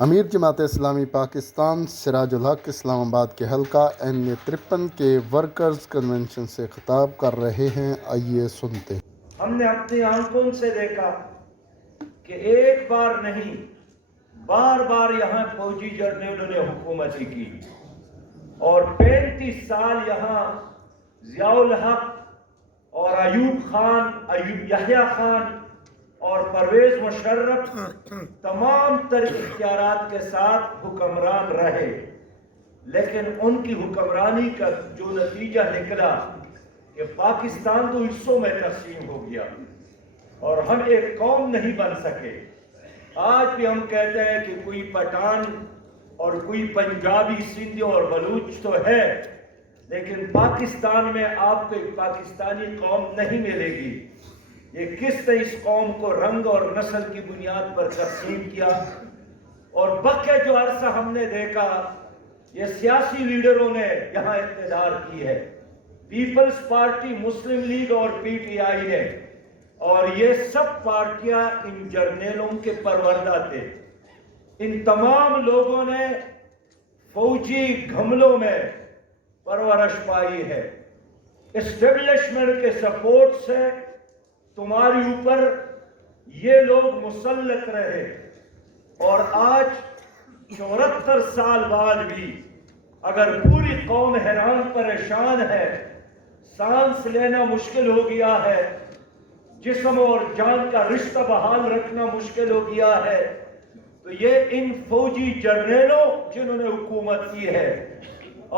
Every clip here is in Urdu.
امیر جماعت اسلامی پاکستان سراج الحق اسلام آباد کے حلقہ N53 کے ورکرز کنونشن سے خطاب کر رہے ہیں، آئیے سنتے ہیں۔ ہم نے اپنی آنکھوں سے دیکھا کہ ایک بار نہیں بار بار یہاں فوجی جرنیلوں نے حکومتی کی اور 35 سال یہاں ضیاء الحق اور ایوب خان، یحییٰ خان اور پرویز مشرف تمام تر اختیارات کے ساتھ حکمران رہے، لیکن ان کی حکمرانی کا جو نتیجہ نکلا کہ پاکستان تو حصوں میں تقسیم ہو گیا اور ہم ایک قوم نہیں بن سکے۔ آج بھی ہم کہتے ہیں کہ کوئی پٹھان اور کوئی پنجابی، سندھی اور بلوچ تو ہے، لیکن پاکستان میں آپ کو ایک پاکستانی قوم نہیں ملے گی۔ یہ کس نے اس قوم کو رنگ اور نسل کی بنیاد پر تقسیم کیا؟ اور بقیہ جو عرصہ ہم نے دیکھا، یہ سیاسی لیڈروں نے یہاں اقتدار کی ہے، پیپلز پارٹی، مسلم لیگ اور PTI نے، اور یہ سب پارٹیاں ان جرنیلوں کے پروردہ تھے۔ ان تمام لوگوں نے فوجی گھملوں میں پرورش پائی ہے، اسٹیبلشمنٹ کے سپورٹ سے تمہاری اوپر یہ لوگ مسلط رہے، اور آج 74 سال بعد بھی اگر پوری قوم حیران پریشان ہے، سانس لینا مشکل ہو گیا ہے، جسم اور جان کا رشتہ بحال رکھنا مشکل ہو گیا ہے، تو یہ ان فوجی جرنیلوں جنہوں نے حکومت کی ہے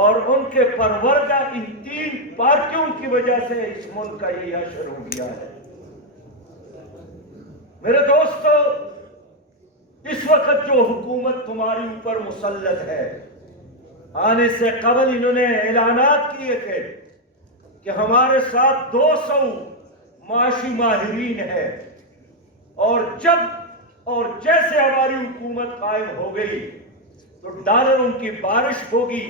اور ان کے پروردہ ان 3 پارٹیوں کی وجہ سے اس ملک کا یہ حشر ہو گیا ہے۔ میرے دوستو، اس وقت جو حکومت تمہاری اوپر مسلط ہے، آنے سے قبل انہوں نے اعلانات کیے تھے کہ ہمارے ساتھ 200 معاشی ماہرین ہیں، اور جب اور جیسے ہماری حکومت قائم ہو گئی تو ڈالروں کی بارش ہوگی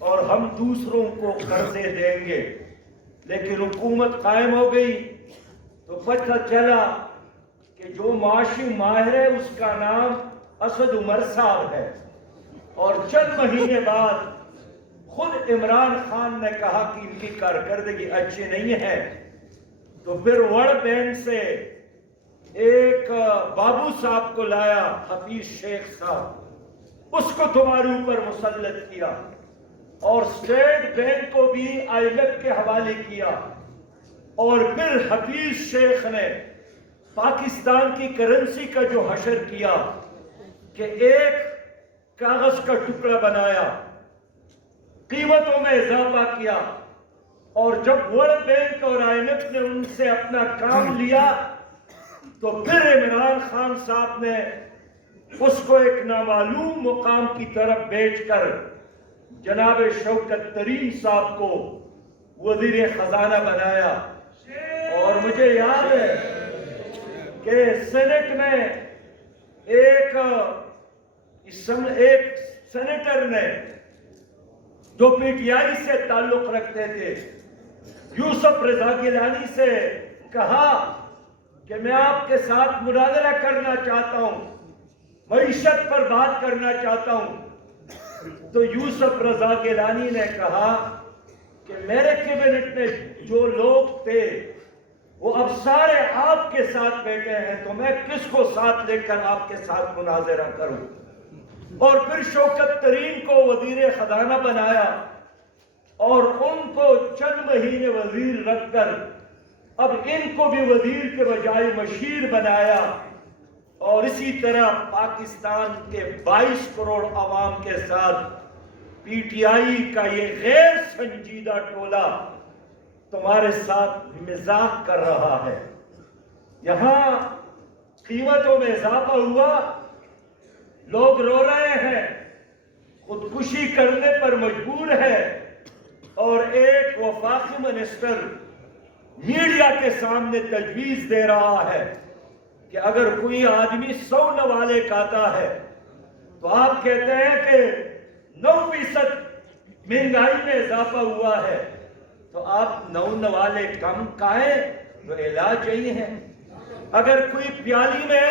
اور ہم دوسروں کو قرضے دیں گے۔ لیکن حکومت قائم ہو گئی تو پتہ چلا کہ جو معاشی ماہر ہے اس کا نام اسد عمر صاحب ہے، اور چند مہینے بعد خود عمران خان نے کہا کہ ان کی کارکردگی اچھی نہیں ہے، تو پھر ورلڈ بینک سے ایک بابو صاحب کو لایا، حفیظ شیخ صاحب، اس کو تمہارے اوپر مسلط کیا، اور اسٹیٹ بینک کو بھی IMF کے حوالے کیا، اور پھر حفیظ شیخ نے پاکستان کی کرنسی کا جو حشر کیا کہ ایک کاغذ کا ٹکڑا بنایا، قیمتوں میں اضافہ کیا، اور جب ورلڈ بینک اور IMF نے ان سے اپنا کام لیا تو پھر عمران خان صاحب نے اس کو ایک نامعلوم مقام کی طرف بیچ کر جناب شوکت ترین صاحب کو وزیر خزانہ بنایا۔ اور مجھے یاد ہے کہ سینٹ میں ایک سینیٹر نے جو PTI سے تعلق رکھتے تھے، یوسف رضا گیلانی سے کہا کہ میں آپ کے ساتھ مناظرہ کرنا چاہتا ہوں، معیشت پر بات کرنا چاہتا ہوں، تو یوسف رضا گیلانی نے کہا کہ میرے کیبنٹ میں جو لوگ تھے وہ اب سارے آپ کے ساتھ بیٹھے ہیں، تو میں کس کو ساتھ لے کر آپ کے ساتھ مناظرہ کروں؟ اور پھر شوکت ترین کو وزیر خزانہ بنایا، اور ان کو چند مہینے وزیر رکھ کر اب ان کو بھی وزیر کے بجائے مشیر بنایا، اور اسی طرح پاکستان کے 22 کروڑ عوام کے ساتھ PTI کا یہ غیر سنجیدہ ٹولہ تمہارے ساتھ مزاح کر رہا ہے۔ یہاں قیمتوں میں اضافہ ہوا، لوگ رو رہے ہیں، خودکشی کرنے پر مجبور ہے، اور ایک وفاقی منسٹر میڈیا کے سامنے تجویز دے رہا ہے کہ اگر کوئی آدمی 100 نوالے کھاتا ہے تو آپ کہتے ہیں کہ 9% مہنگائی میں اضافہ ہوا ہے، تو آپ 9 نوالے کم کھائیں تو علاج یہی ہے۔ اگر کوئی پیالی میں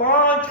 5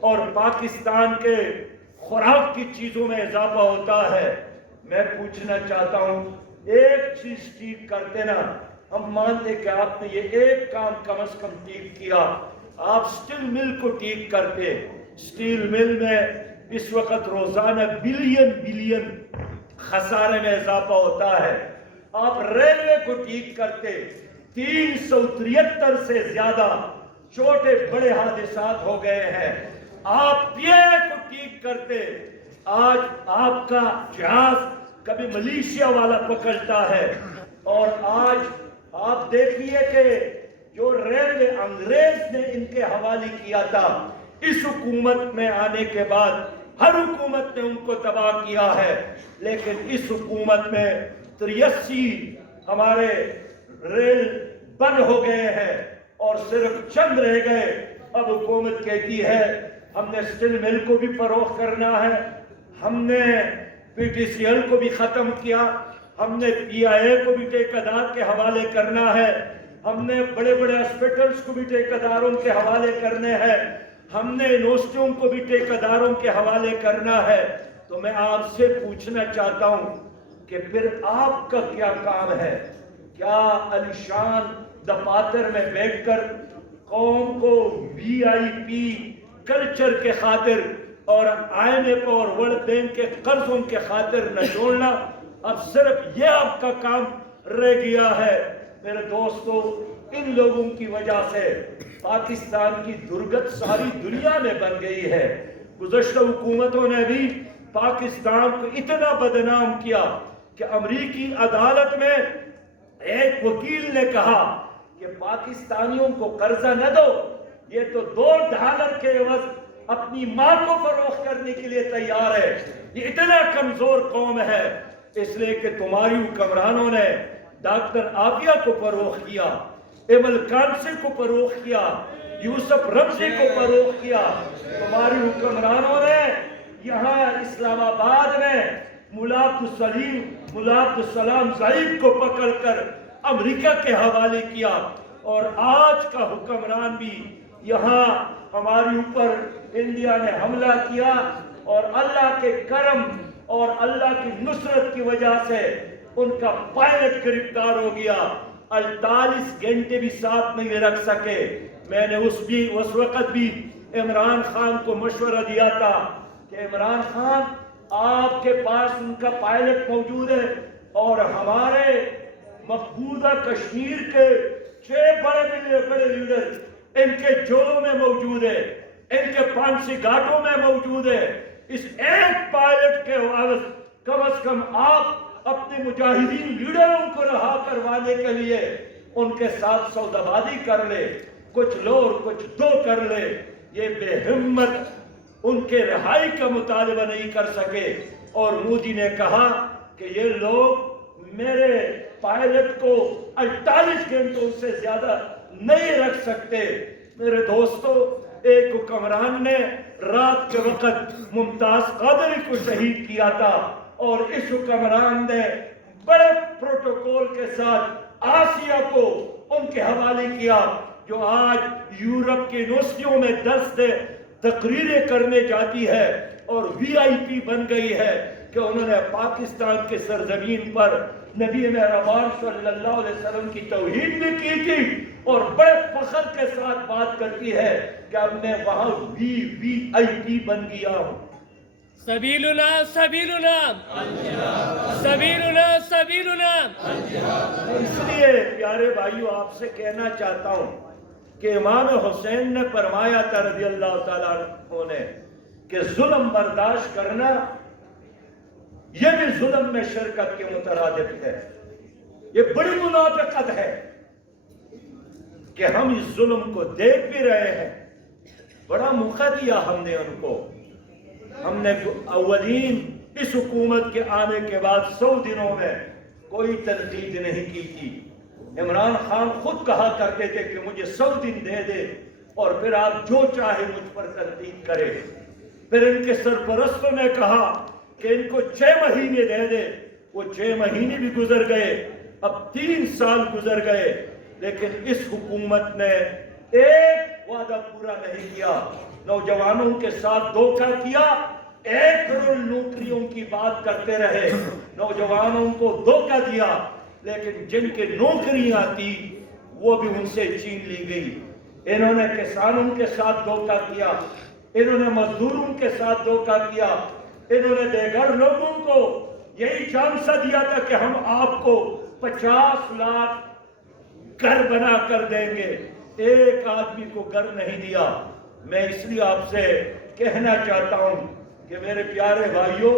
اور پاکستان کے خوراک کی چیزوں میں اضافہ ہوتا ہے. میں پوچھنا چاہتا ہوں ایک چیز ٹھیک کرتے نا, ہم مانتے کہ آپ نے یہ ایک کام کم از کم ٹھیک کیا, آپ سٹیل مل کو ٹھیک کرتے. سٹیل مل میں اس وقت روزانہ بلین خسارے میں اضافہ ہوتا ہے. آپ ریلوے کو ٹھیک کرتے, 373 سے زیادہ چھوٹے بڑے حادثات ہو گئے ہیں. آپ پی اے کو ٹھیک کرتے, آج آپ کا جہاز کبھی ملیشیا والا پکڑتا ہے. اور آج آپ دیکھیے کہ جو ریلوے انگریز نے ان کے حوالے کیا تھا, اس حکومت میں آنے کے بعد ہر حکومت نے ان کو تباہ کیا ہے. لیکن اس حکومت میں 83 ہمارے ریل بند ہو گئے ہیں اور صرف چند رہ گئے. اب حکومت کہتی ہے ہم نے سٹیل مل کو بھی فروخت کرنا ہے, ہم نے پی ٹی سی ایل کو بھی ختم کیا, ہم نے پی آئی اے کو بھی ٹھیکیدار کے حوالے کرنا ہے, ہم نے بڑے بڑے ہاسپٹلس کو بھی ٹھیکیداروں کے حوالے کرنے ہیں, ہم نے یونیورسٹیوں کو بھی ٹھیکیداروں کے حوالے کرنا ہے. تو میں آپ سے پوچھنا چاہتا ہوں کہ پھر آپ کا کیا کام ہے؟ کیا علی شان دفاتر میں بیٹھ کر قوم کو وی آئی پی کلچر کے خاطر اور آئی ایم ایف اور ورلڈ بینک کے قرضوں کے خاطر نہ جوڑنا, اب صرف یہ آپ کا کام رہ گیا ہے؟ میرے دوستو, ان لوگوں کی وجہ سے پاکستان کی درگت ساری دنیا میں بن گئی ہے. گزشتہ حکومتوں نے بھی پاکستان کو اتنا بدنام کیا کہ امریکی عدالت میں ایک وکیل نے کہا کہ پاکستانیوں کو قرضہ نہ دو, یہ تو $2 کے عوض اپنی ماں کو فروخت کرنے کے لیے تیار ہے. یہ اتنا کمزور قوم ہے, اس لیے کہ تمہاری حکمرانوں نے ڈاکٹر عافیہ کو فروخت کیا, ایمل کانسی کو فروخت کیا, یوسف رمزی کو فروخت کیا. تمہاری حکمرانوں نے یہاں اسلام آباد میں ملا عبدالسلام زعید کو پکڑ کر امریکہ کے حوالے کیا, اور آج کا حکمران بھی یہاں ہمارے اوپر انڈیا نے حملہ کیا, اور اللہ کے کرم اور اللہ کی نصرت کی وجہ سے ان کا پائلٹ گرفتار ہو گیا. 48 گھنٹے بھی ساتھ نہیں رکھ سکے. میں نے اس وقت بھی عمران خان کو مشورہ دیا تھا کہ عمران خان, آپ کے پاس ان کا پائلٹ موجود ہے, اور ہمارے مقبوضہ کشمیر کے 6 بڑے لیڈر ان کے جولوں میں موجود ہے, ان کے پانسی گھاٹوں میں موجود ہے. اس ایک پائلٹ کے عوض کم از کم آپ اپنے مجاہدین لیڈروں کو رہا کروانے کے لیے ان کے ساتھ سودا بازی کر لے, کچھ لو اور کچھ دو کر لے. یہ بے ہمت ان کے رہائی کا مطالبہ نہیں کر سکے, اور مودی نے کہا کہ یہ لوگ میرے پائلٹ کو 48 گھنٹوں سے زیادہ نہیں رکھ سکتے. میرے دوستو, ایک حکمران نے رات کے وقت ممتاز قادری کو شہید کیا تھا, اور اس حکمران نے بڑے پروٹوکول کے ساتھ آسیہ کو ان کے حوالے کیا, جو آج یورپ کی یونیورسٹیوں میں درس تقریریں کرنے جاتی ہے اور وی آئی پی بن گئی ہے کہ انہوں نے پاکستان کے سرزمین پر نبی مہربان صلی اللہ علیہ وسلم کی توہین بھی کی تھی, اور بڑے فخر کے ساتھ بات کرتی ہے کہ اب میں وہاں وی آئی پی بن گیا ہوں. سبیلنا سبیلنا سبیلنا سبیلنا. اس لیے پیارے بھائیو, آپ سے کہنا چاہتا ہوں کہ امام حسین نے فرمایا تھا رضی اللہ تعالیٰ عنہ نے کہ ظلم برداشت کرنا یہ بھی ظلم میں شرکت کے مترادف ہے. یہ بڑی منافقت ہے کہ ہم اس ظلم کو دیکھ بھی رہے ہیں. بڑا موقع دیا ہم نے ان کو. ہم نے اولین اس حکومت کے آنے کے بعد 100 دنوں میں کوئی تنقید نہیں کی تھی. عمران خان خود کہا کرتے تھے کہ مجھے 100 دن دے دے اور پھر آپ جو چاہے مجھ پر تنقید کرے. پھر ان کے سرپرستوں نے کہا کہ ان کو 6 مہینے دے دے. وہ 6 مہینے بھی گزر گئے, اب 3 سال گزر گئے, لیکن اس حکومت نے ایک وعدہ پورا نہیں کیا، نوجوانوں کے ساتھ دھوکہ کیا، 1 کروڑ نوکریوں کی بات کرتے رہے، نوجوانوں کو دھوکہ دیا، لیکن جن کی نوکریاں تھی وہ بھی ان سے چھین لی گئی۔ انہوں نے کسانوں کے ساتھ دھوکہ کیا، انہوں نے مزدوروں کے ساتھ دھوکہ کیا، انہوں نے دیگر لوگوں کو یہی جھانسا دیا تھا کہ ہم آپ کو 50 لاکھ گھر بنا کر دیں گے، ایک آدمی کو گھر نہیں دیا۔ میں اس لیے آپ سے کہنا چاہتا ہوں کہ میرے پیارے بھائیوں،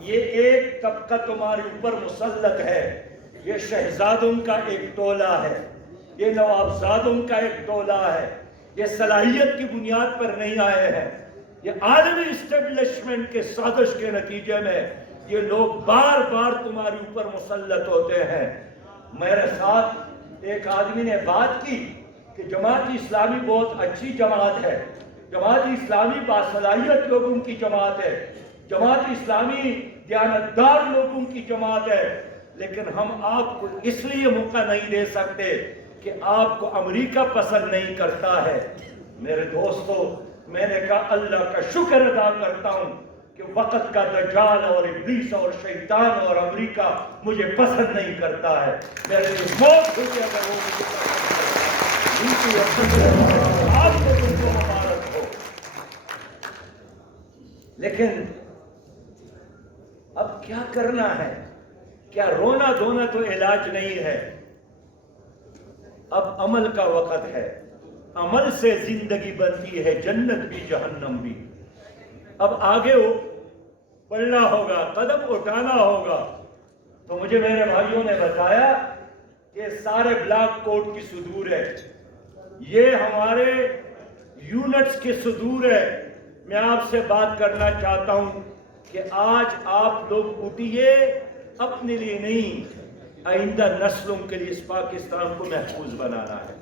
یہ ایک طبقہ تمہارے اوپر مسلط ہے، یہ شہزادوں کا ایک ٹولہ ہے، یہ نوابزادوں کا ایک ٹولہ ہے، یہ صلاحیت کی بنیاد پر نہیں آئے ہیں، یہ عالمی اسٹیبلشمنٹ کے سازش کے نتیجے میں یہ لوگ بار بار تمہارے اوپر مسلط ہوتے ہیں۔ میرے ساتھ ایک آدمی نے بات کی کہ جماعت اسلامی بہت اچھی جماعت ہے، جماعت اسلامی باصلاحیت لوگوں کی جماعت ہے، جماعت اسلامی دیانتدار لوگوں کی جماعت ہے، لیکن ہم آپ کو اس لیے موقع نہیں دے سکتے کہ آپ کو امریکہ پسند نہیں کرتا ہے۔ میرے دوستو، میں نے کہا اللہ کا شکر ادا کرتا ہوں کہ وقت کا دجال اور ابلیس اور شیطان اور امریکہ مجھے پسند نہیں کرتا ہے۔ میرے لیے موت ہوگی اگر وہ مجھے پسند ہے، آپ کو ان کو مبارک ہو۔ لیکن اب کیا کرنا ہے؟ کیا رونا دھونا تو علاج نہیں ہے، اب عمل کا وقت ہے، عمل سے زندگی بنتی ہے، جنت بھی جہنم بھی۔ اب آگے بڑھنا ہوگا، قدم اٹھانا ہوگا۔ تو مجھے میرے بھائیوں نے بتایا کہ سارے بلاک کوٹ کی صدور ہے، یہ ہمارے یونٹس کے صدور ہے۔ میں آپ سے بات کرنا چاہتا ہوں کہ آج آپ لوگ اٹھیے، اپنے لیے نہیں، آئندہ نسلوں کے لیے اس پاکستان کو محفوظ بنانا ہے۔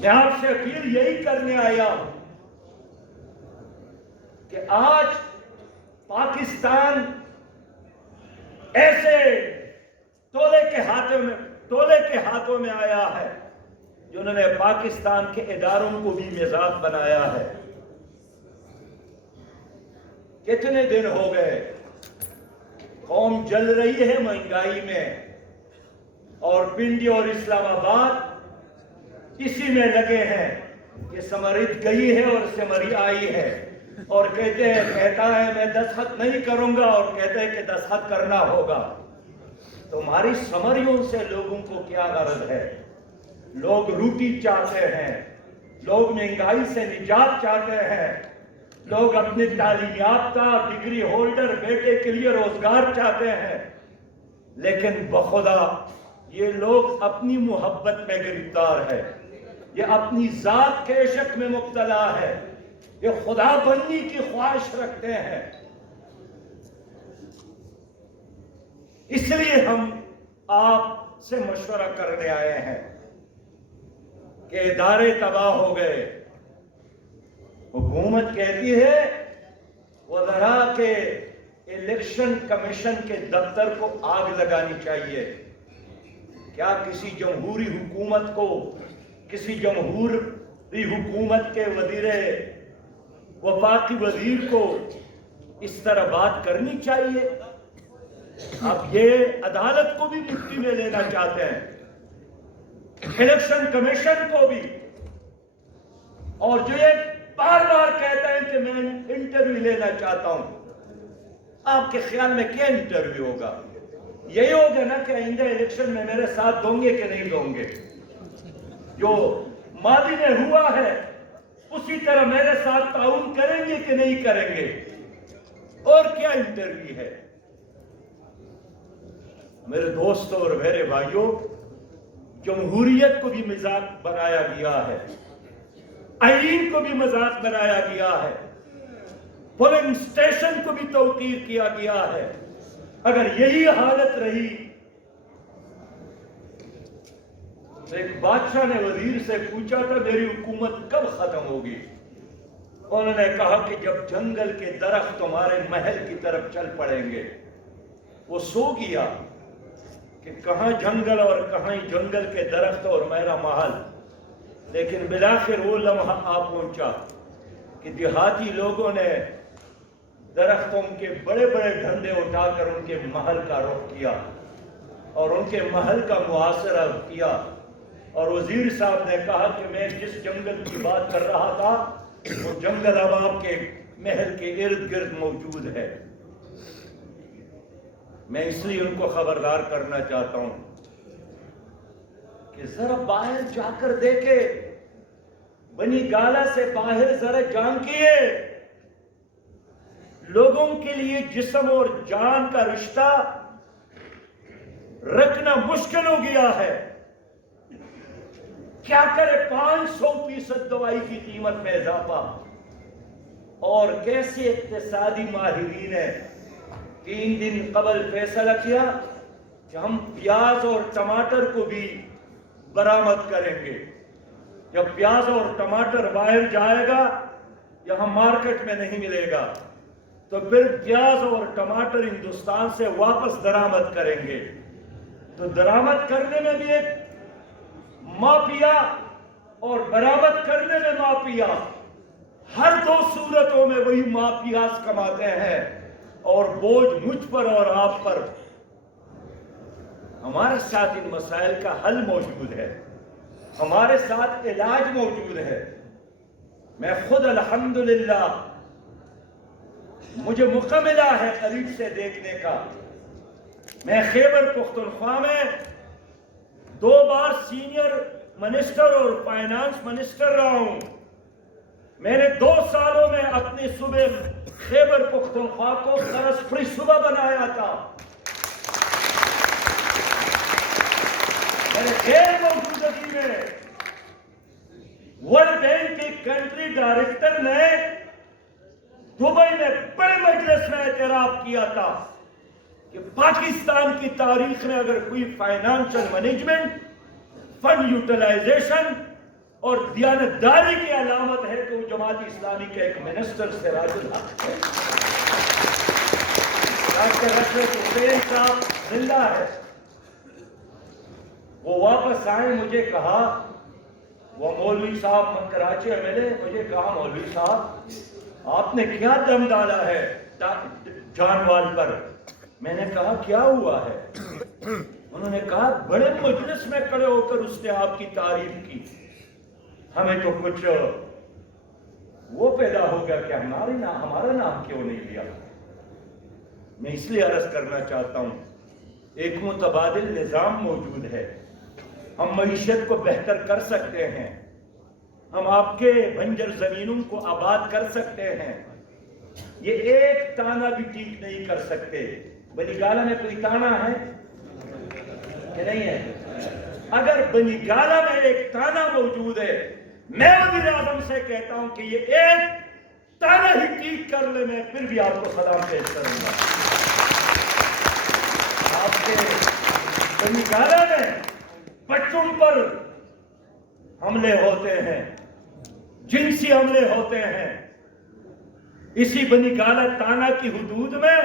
میں آپ سے اپیل یہی کرنے آیا ہوں کہ آج پاکستان ایسے ٹولے کے ہاتھوں میں آیا ہے جنہوں نے پاکستان کے اداروں کو بھی میزاب بنایا ہے۔ کتنے دن ہو گئے قوم جل رہی ہے مہنگائی میں، اور پنڈی اور اسلام آباد اسی میں لگے ہیں کہ سمرت گئی ہے اور سمری آئی ہے، اور کہتا ہے میں دستخط نہیں کروں گا، اور کہتے ہیں کہ دستخط کرنا ہوگا۔ تمہاری سمریوں سے لوگوں کو کیا غرض ہے؟ لوگ روٹی چاہتے ہیں، لوگ مہنگائی سے نجات چاہتے ہیں، لوگ اپنے تعلیم یافتہ ڈگری ہولڈر بیٹے کے لیے روزگار چاہتے ہیں، لیکن بخدا یہ لوگ اپنی محبت میں گرفتار ہے، یہ اپنی ذات کے عشق میں مبتلا ہے، یہ خدا بننے کی خواہش رکھتے ہیں۔ اس لیے ہم آپ سے مشورہ کرنے آئے ہیں کہ ادارے تباہ ہو گئے، حکومت کہتی ہے وزراء کے الیکشن کمیشن کے دفتر کو آگ لگانی چاہیے۔ کیا کسی جمہوری حکومت کو، کسی جمہوری حکومت کے وفاقی وزیر کو اس طرح بات کرنی چاہیے؟ اب یہ عدالت کو بھی مٹی میں لینا چاہتے ہیں، الیکشن کمیشن کو بھی، اور جو یہ بار بار کہتا ہے کہ میں انٹرویو لینا چاہتا ہوں۔ آپ کے خیال میں کیا انٹرویو ہوگا؟ یہی ہوگا نا کہ آئندہ الیکشن میں میرے ساتھ دوں گے کہ نہیں دوں گے؟ جو ماضی میں ہوا ہے اسی طرح میرے ساتھ تعاون کریں گے کہ نہیں کریں گے؟ اور کیا انٹرویو ہے؟ میرے دوستوں اور میرے بھائیوں، جمہوریت کو بھی مذاق بنایا گیا ہے، آئین کو بھی مذاق بنایا گیا ہے، پولنگ سٹیشن کو بھی توقیر کیا گیا ہے۔ اگر یہی حالت رہی، تو ایک بادشاہ نے وزیر سے پوچھا تھا میری حکومت کب ختم ہوگی؟ انہوں نے کہا کہ جب جنگل کے درخت تمہارے محل کی طرف چل پڑیں گے۔ وہ سو گیا کہ کہاں جنگل اور کہاں جنگل کے درخت اور میرا محل۔ لیکن بالآخر وہ لمحہ آ پہنچا کہ دیہاتی لوگوں نے درختوں کے بڑے بڑے ڈنڈے اٹھا کر ان کے محل کا رخ کیا اور ان کے محل کا محاصرہ کیا، اور وزیر صاحب نے کہا کہ میں جس جنگل کی بات کر رہا تھا وہ جنگل اب آپ کے محل کے ارد گرد موجود ہے۔ میں اس لیے ان کو خبردار کرنا چاہتا ہوں کہ ذرا باہر جا کر دیکھے، بنی گالہ سے باہر ذرا جھانکیے۔ لوگوں کے لیے جسم اور جان کا رشتہ رکھنا مشکل ہو گیا ہے۔ کیا کرے 500% دوائی کی قیمت میں اضافہ، اور کیسے اقتصادی ماہرین نے 3 دن قبل فیصلہ کیا کہ ہم پیاز اور ٹماٹر کو بھی برآمد کریں گے۔ جب پیاز اور ٹماٹر باہر جائے گا، یہاں مارکیٹ میں نہیں ملے گا، تو پھر پیاز اور ٹماٹر ہندوستان سے واپس درآمد کریں گے۔ تو درآمد کرنے میں بھی ایک مافیا اور برآمد کرنے میں مافیا، ہر دو صورتوں میں وہی مافیاز کماتے ہیں، اور بوجھ مجھ پر اور آپ پر۔ ہمارے ساتھ ان مسائل کا حل موجود ہے، ہمارے ساتھ علاج موجود ہے۔ میں خود الحمدللہ مجھے موقع ملا ہے قریب سے دیکھنے کا۔ میں خیبر پختونخوا میں 2 بار سینئر منسٹر اور فائنانس منسٹر رہا ہوں۔ میں نے 2 سالوں میں اپنی صوبہ خیبر پختونخوا کو قرض فری صوبہ بنایا تھا۔ میرے غیر موجودگی میں ورلڈ بینک کے کنٹری ڈائریکٹر نے دبئی میں بڑے مجلس میں اعتراف کیا تھا کہ پاکستان کی تاریخ میں اگر کوئی فائنانشل مینجمنٹ، فنڈ یوٹیلائزیشن اور دیانتداری کی علامت ہے تو وہ جماعت اسلامی کے ایک منسٹر سراج الحق ہے۔ ڈاکٹر اشرف حسین صاحب زندہ ہے، وہ واپس آئے، مجھے کہا، وہ مولوی صاحب کراچی میں ملے، مجھے کہا مولوی صاحب آپ نے کیا دم ڈالا ہے جان وال پر؟ میں نے کہا کیا ہوا ہے؟ انہوں نے کہا بڑے مجلس میں کھڑے ہو کر اس نے آپ کی تعریف کی، ہمیں تو کچھ وہ پیدا ہو گیا کہ ہمارا نام کیوں نہیں لیا۔ میں اس لیے عرض کرنا چاہتا ہوں، ایک متبادل نظام موجود ہے، ہم معیشت کو بہتر کر سکتے ہیں، ہم آپ کے بنجر زمینوں کو آباد کر سکتے ہیں، یہ ایک تانا بھی ٹھیک نہیں کر سکتے۔ بنی گالہ میں کوئی تانا ہے کہ نہیں ہے؟ اگر بنی گالہ میں ایک تانا موجود ہے، میں وزیر اعظم سے کہتا ہوں کہ یہ ایک تانا ہی ٹھیک کر لے، میں پھر بھی آپ کو سلام پیش کروں گا۔ آپ کے بنی گالہ میں بچوں پر حملے ہوتے ہیں، جنسی حملے ہوتے ہیں، اسی بنی گالہ تانا کی حدود میں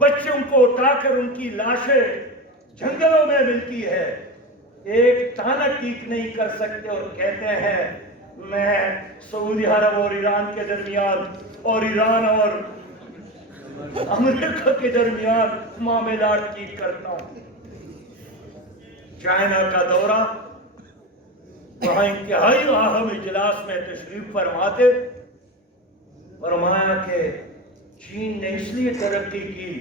بچوں کو اٹھا کر ان کی لاشیں جنگلوں میں ملتی ہے۔ ایک تانا ٹھیک نہیں کر سکتے اور کہتے ہیں میں سعودی عرب اور ایران کے درمیان اور ایران اور امریکہ کے درمیان معاملات ٹھیک کرتا ہوں۔ چائنا کا دورہ، وہاں انتہائی اہم اجلاس میں تشریف فرماتے، فرمایا کہ چین نے اس لیے ترقی کی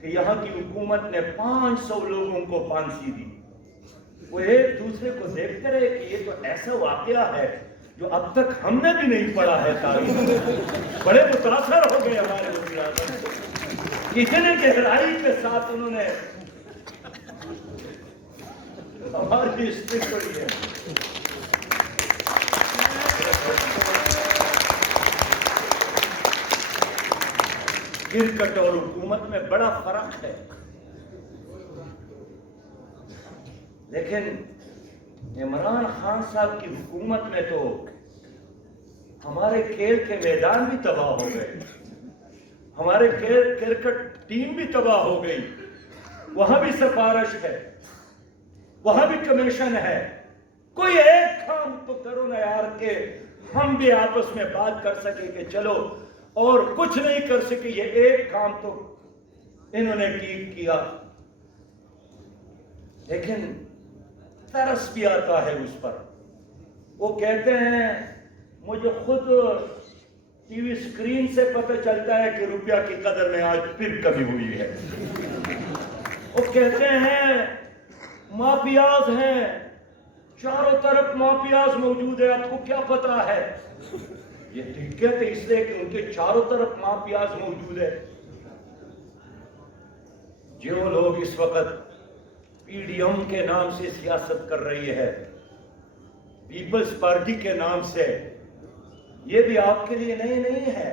کہ یہاں کی حکومت نے 500 لوگوں کو پھانسی دی۔ وہ ایک دوسرے کو دیکھتے رہے کہ یہ تو ایسا واقعہ ہے جو اب تک ہم نے بھی نہیں پڑھا ہے تاریخ۔ بڑے متاثر ہو گئے ہمارے وزیر اعظم، اتنے گہرائی کے ساتھ انہوں نے ہماری ہسٹری پڑھی ہے۔ کرکٹ اور حکومت میں بڑا فرق ہے، لیکن عمران خان صاحب کی حکومت میں تو ہمارے کھیل کے میدان بھی تباہ ہو گئے، ہمارے کرکٹ ٹیم بھی تباہ ہو گئی، وہاں بھی سفارش ہے، وہاں بھی کمیشن ہے، کوئی ایک کام تو کرو نا یار کہ ہم بھی آپس میں بات کر سکے کہ چلو، اور کچھ نہیں کر سکے، یہ ایک کام تو انہوں نے ٹھیک کیا۔ لیکن ترس بھی آتا ہے اس پر۔ وہ کہتے ہیں مجھے خود ٹی وی اسکرین سے پتہ چلتا ہے کہ روپیہ کی قدر میں آج پھر کمی ہوئی ہے۔ وہ کہتے ہیں مافیاز ہیں، چاروں طرف مافیاز موجود ہے، آپ کو کیا پتا ہے؟ یہ ٹھیک کہتے اس لیے کہ ان کے چاروں طرف مافیاز موجود ہے۔ جو لوگ اس وقت پی ڈی ایم کے نام سے سیاست کر رہی ہے، پیپلز پارٹی کے نام سے، یہ بھی آپ کے لیے نئی نہیں ہے۔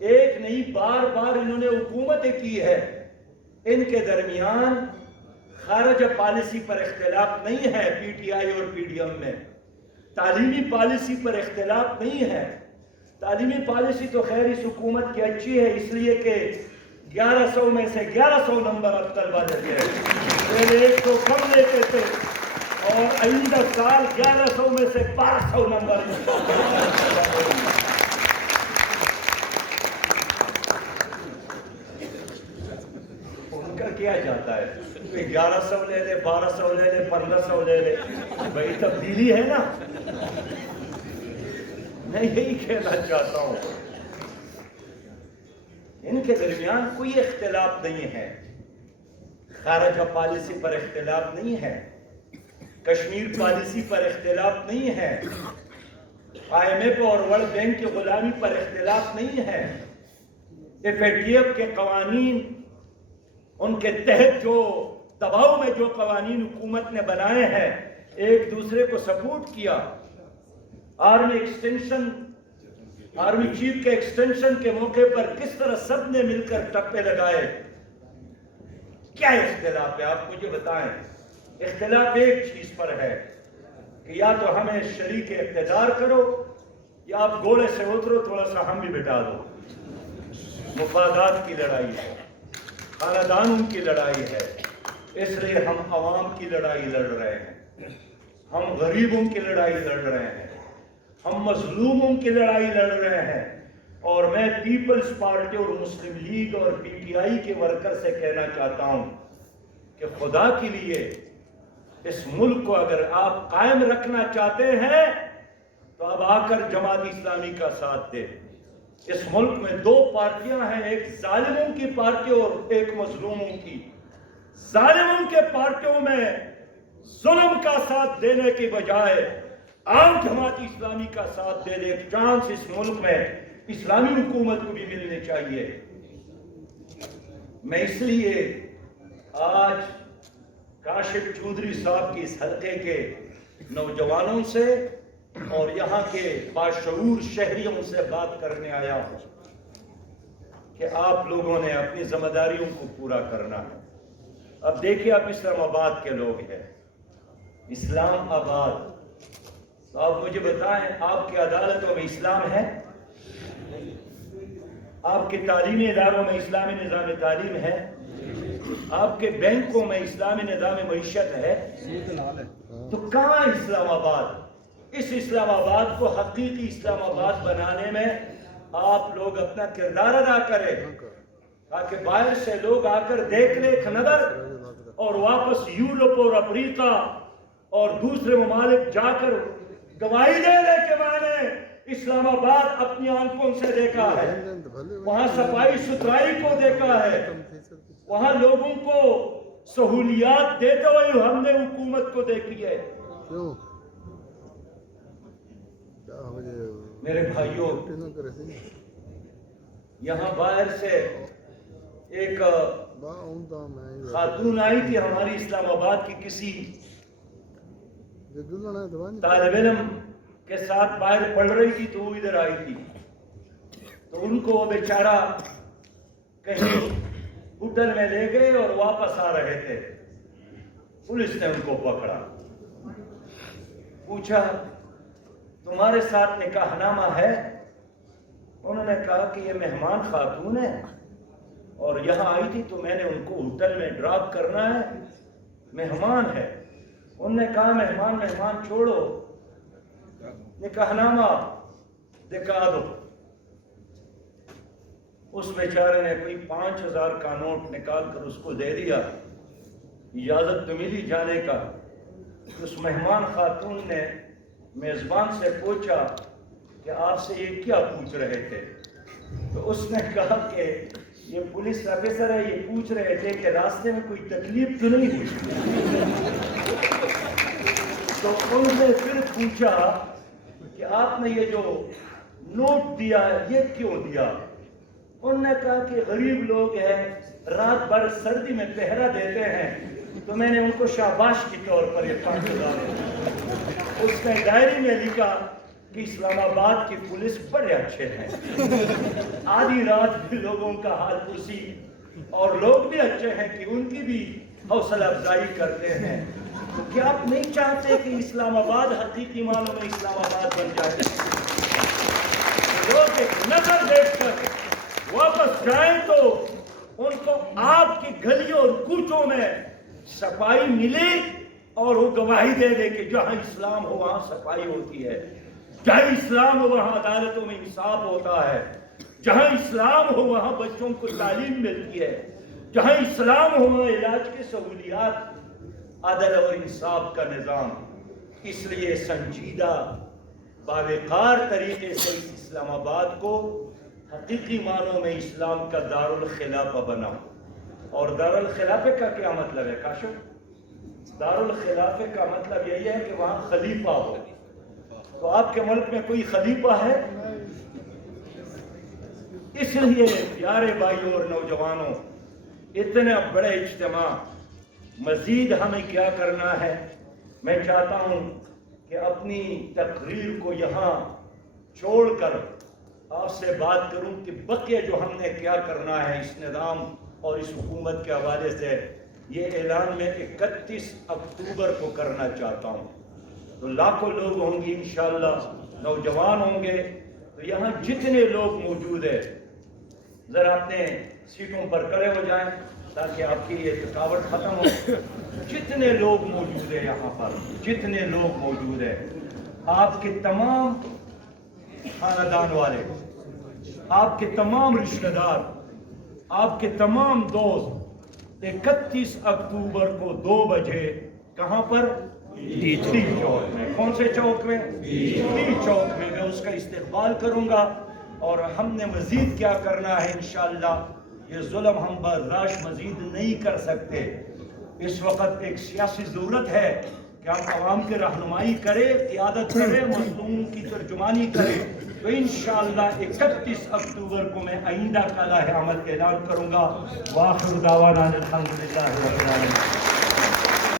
ایک نئی بار بار انہوں نے حکومتیں کی ہے، ان کے درمیان خارجہ پالیسی پر اختلاف نہیں ہے پی ٹی آئی اور پی ڈی ایم میں، تعلیمی پالیسی پر اختلاف نہیں ہے۔ تعلیمی پالیسی تو خیر اس حکومت کی اچھی ہے، اس لیے کہ 1100 میں سے 1100 نمبر اب طلبہ لیتے ہیں، پہلے 100 کم لیتے تھے، اور آئندہ سال 1100 میں سے 1200 نمبر۔ ان کا کیا جاتا ہے؟ 1100 لے لے، 1200 لے لے، 1500 لے لے، بھائی تبدیلی ہے نا۔ میں یہی کہنا چاہتا ہوں، ان کے درمیان کوئی اختلاف نہیں ہے، خارجہ پالیسی پر اختلاف نہیں ہے، کشمیر پالیسی پر اختلاف نہیں ہے، IMF اور ورلڈ بینک کی غلامی پر اختلاف نہیں ہے، FATF کے قوانین، ان کے تحت جو دباؤ میں جو قوانین حکومت نے بنائے ہیں، ایک دوسرے کو سپورٹ کیا۔ آرمی چیف کے ایکسٹینشن کے موقع پر کس طرح سب نے مل کر ٹپے لگائے۔ کیا اختلاف ہے؟ آپ مجھے بتائیں۔ اختلاف ایک چیز پر ہے کہ یا تو ہمیں شریک اقتدار کرو، یا آپ گھوڑے سے اترو، تھوڑا سا ہم بھی بٹا دو۔ مفادات کی لڑائی ہے، خاندانوں کی لڑائی ہے، اس لیے ہم عوام کی لڑائی لڑ رہے ہیں، ہم غریبوں کی لڑائی لڑ رہے ہیں، ہم مظلوموں کی لڑائی لڑ رہے ہیں۔ اور میں پیپلز پارٹی اور مسلم لیگ اور پی ٹی آئی کے ورکر سے کہنا چاہتا ہوں کہ خدا کے لیے اس ملک کو اگر آپ قائم رکھنا چاہتے ہیں تو اب آ کر جماعت اسلامی کا ساتھ دیں۔ اس ملک میں دو پارٹیاں ہیں، ایک ظالموں کی پارٹی اور ایک مظلوموں کی۔ ظالموں کے پارٹیوں میں ظلم کا ساتھ دینے کی بجائے عام جماعت اسلامی کا ساتھ دے دے، ایک چانس اس ملک میں اسلامی حکومت کو بھی ملنے چاہیے۔ میں اس لیے آج کاشف چودھری صاحب کی اس حلقے کے نوجوانوں سے اور یہاں کے باشعور شہریوں سے بات کرنے آیا ہوں کہ آپ لوگوں نے اپنی ذمہ داریوں کو پورا کرنا ہے۔ اب دیکھیے، آپ اسلام آباد کے لوگ ہیں، اسلام آباد، تو آپ مجھے بتائیں آپ کی عدالتوں میں اسلام ہے؟ آپ کے تعلیمی اداروں میں اسلامی نظام تعلیم ہے؟ آپ کے بینکوں میں اسلامی نظام معیشت ہے؟ تو کہاں اسلام آباد؟ اس اسلام آباد کو حقیقی اسلام آباد بنانے میں آپ لوگ اپنا کردار ادا کریں، تاکہ باہر سے لوگ آ کر دیکھ لیں ایک نظر، اور واپس یورپ اور افریقہ اور دوسرے ممالک جا کر گواہی دے لے کہ میں نے اسلام آباد اپنی آنکھوں سے دیکھا ہے، وہاں صفائی ستھرائی کو دیکھا ہے، وہاں لوگوں کو سہولیات دیتے ہوئے ہم نے حکومت کو دیکھی ہے۔ میرے بھائیوں، یہاں باہر سے ایک خاتون آئی تھی ہماری اسلام آباد کی کسی طالب علم کے ساتھ باہر پڑھ رہی تھی، تو وہ ادھر آئی تھی، تو ان کو وہ بیچارہ کہیں ہوٹل میں لے گئے اور واپس آ رہے تھے، پولیس نے ان کو پکڑا، پوچھا تمہارے ساتھ نکاح نامہ ہے؟ انہوں نے کہا کہ یہ مہمان خاتون ہے اور یہاں آئی تھی تو میں نے ان کو ہوٹل میں ڈراپ کرنا ہے، مہمان ہے۔ انہوں نے کہا مہمان چھوڑو، نکاح نامہ دکھا دو۔ اس بیچارے نے کوئی 5000 کا نوٹ نکال کر اس کو دے دیا، اجازت تو ملی جانے کا۔ اس مہمان خاتون نے میزبان سے پوچھا کہ آپ سے یہ کیا پوچھ رہے تھے؟ تو اس نے کہا کہ یہ پولیس آفیسر ہے، یہ پوچھ رہے تھے کہ راستے میں کوئی تکلیف تو نہیں ہوئی؟ تو انہوں نے پھر پوچھا کہ آپ نے یہ جو نوٹ دیا یہ کیوں دیا؟ انہوں نے کہا کہ غریب لوگ ہیں، رات بھر سردی میں پہرا دیتے ہیں، تو میں نے ان کو شاباش کے طور پر یہ 5000 دیا۔ اس نے ڈائری میں لکھا کہ اسلام آباد کی پولیس بڑے اچھے ہیں، آدھی رات بھی لوگوں کا حال پرسی، اور لوگ بھی اچھے ہیں کہ ان کی بھی حوصلہ افزائی کرتے ہیں۔ تو کیا آپ نہیں چاہتے کہ اسلام آباد حقیقی معنوں میں اسلام آباد بن جائے؟ لوگ ایک نظر دیکھ کر واپس جائیں تو ان کو آپ کی گلیوں اور کوچوں میں صفائی ملے، اور وہ گواہی دے دے کہ جہاں اسلام ہو وہاں صفائی ہوتی ہے، جہاں اسلام ہو وہاں عدالتوں میں انصاف ہوتا ہے، جہاں اسلام ہو وہاں بچوں کو تعلیم ملتی ہے، جہاں اسلام ہو وہاں علاج کی سہولیات، عدل اور انصاف کا نظام۔ اس لیے سنجیدہ باوقار طریقے سے اس اسلام آباد کو حقیقی معنوں میں اسلام کا دارالخلافہ بنا۔ اور دارالخلافے کا کیا مطلب ہے کاشف؟ دارالخلافے کا مطلب یہی ہے کہ وہاں خلیفہ ہو۔ تو آپ کے ملک میں کوئی خلیفہ ہے؟ اس لیے پیارے بھائیوں اور نوجوانوں، اتنا بڑے اجتماع مزید ہمیں کیا کرنا ہے؟ میں چاہتا ہوں کہ اپنی تقریر کو یہاں چھوڑ کر آپ سے بات کروں کہ بقیہ جو ہم نے کیا کرنا ہے اس نظام اور اس حکومت کے حوالے سے۔ یہ اعلان میں 31 اکتوبر کو کرنا چاہتا ہوں، تو لاکھوں لوگ ہوں گے انشاءاللہ، نوجوان ہوں گے۔ تو یہاں جتنے لوگ موجود ہیں ذرا اپنے سیٹوں پر کھڑے ہو جائیں تاکہ آپ کی یہ تھکاوٹ ختم ہو۔ جتنے لوگ موجود ہیں یہاں پر، جتنے لوگ موجود ہیں، آپ کے تمام خاندان والے، آپ کے تمام رشتہ دار، آپ کے تمام دوست 31 اکتوبر کو 2 بجے کہاں پر؟ ڈی چوک میں۔ کون سے چوک میں؟ ڈی چوک میں۔ میں اس کا استقبال کروں گا، اور ہم نے مزید کیا کرنا ہے انشاءاللہ، یہ ظلم ہم برداشت مزید نہیں کر سکتے۔ اس وقت ایک سیاسی ضرورت ہے کہ ہم عوام کی رہنمائی کرے، قیادت کرے، مظلوموں کی ترجمانی کرے۔ تو انشاءاللہ 31 اکتوبر کو میں آئندہ کا عمل اعلان کروں گا۔ وآخر دعوانا الحمدللہ رب العالمین۔